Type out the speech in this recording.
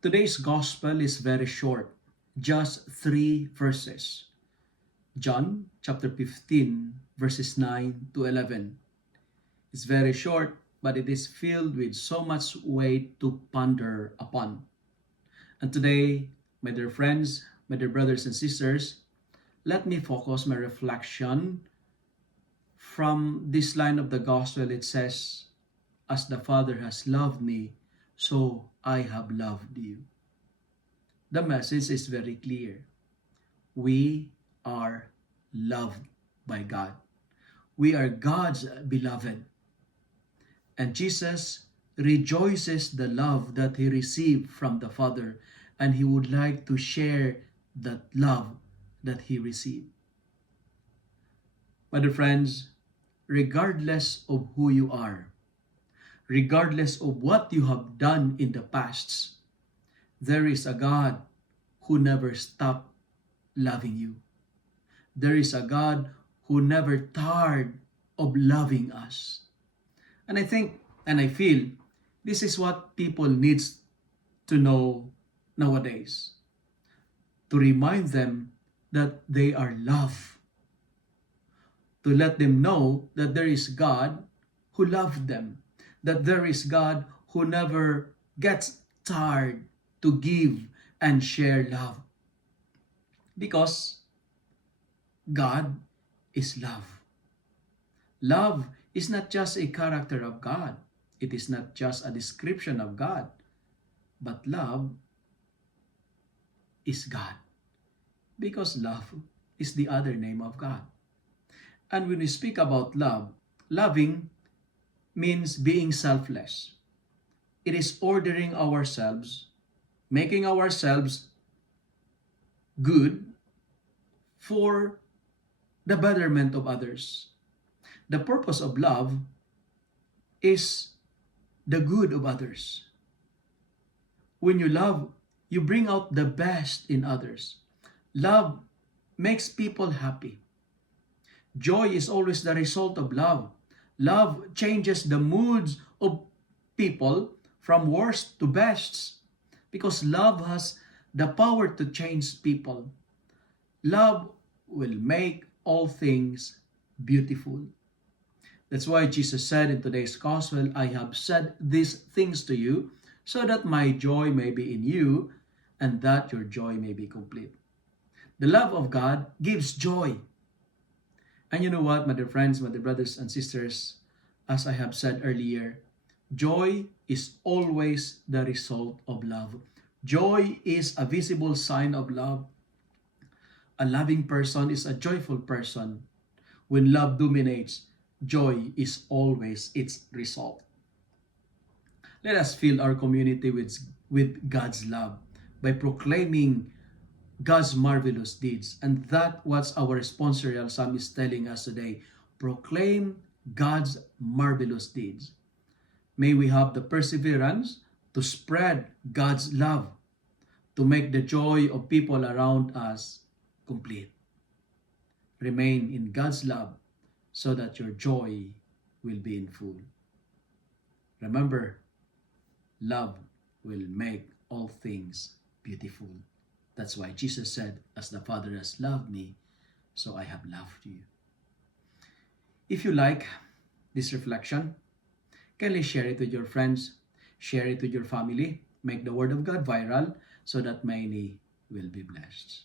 Today's gospel is very short, just 3 verses. John chapter 15, verses 9 to 11. It's very short, but it is filled with so much weight to ponder upon. And today, my dear friends, my dear brothers and sisters, let me focus my reflection from this line of the gospel. It says, "As the Father has loved me, so I have loved you." The message is very clear. We are loved by God. We are God's beloved. And Jesus rejoices the love that he received from the Father, and he would like to share that love that he received. My dear friends, regardless of who you are, regardless of what you have done in the past, there is a God who never stopped loving you. There is a God who never tired of loving us. And I think and I feel this is what people needs to know nowadays. To remind them that they are loved. To let them know that there is God who loved them. That there is God who never gets tired to give and share love. Because God is love. Love is not just a character of God. It is not just a description of God. But love is God. Because love is the other name of God. And when we speak about love, loving means being selfless. It is ordering ourselves, making ourselves good for the betterment of others. The purpose of love is the good of others. When you love, you bring out the best in others. Love makes people happy. Joy is always the result of love. Love changes the moods of people from worst to best because love has the power to change people. Love will make all things beautiful. That's why Jesus said in today's gospel, "I have said these things to you so that my joy may be in you and that your joy may be complete." The love of God gives joy. And you know what, my dear friends, my dear brothers and sisters, as I have said earlier, joy is always the result of love. Joy is a visible sign of love. A loving person is a joyful person. When love dominates, joy is always its result. Let us fill our community with God's love by proclaiming God's marvelous deeds. And that what our responsorial psalm is telling us today. Proclaim God's marvelous deeds. May we have the perseverance to spread God's love, to make the joy of people around us complete. Remain in God's love so that your joy will be in full. Remember, love will make all things beautiful. That's why Jesus said, "As the Father has loved me, so I have loved you." If you like this reflection, kindly share it with your friends, share it with your family, make the Word of God viral so that many will be blessed.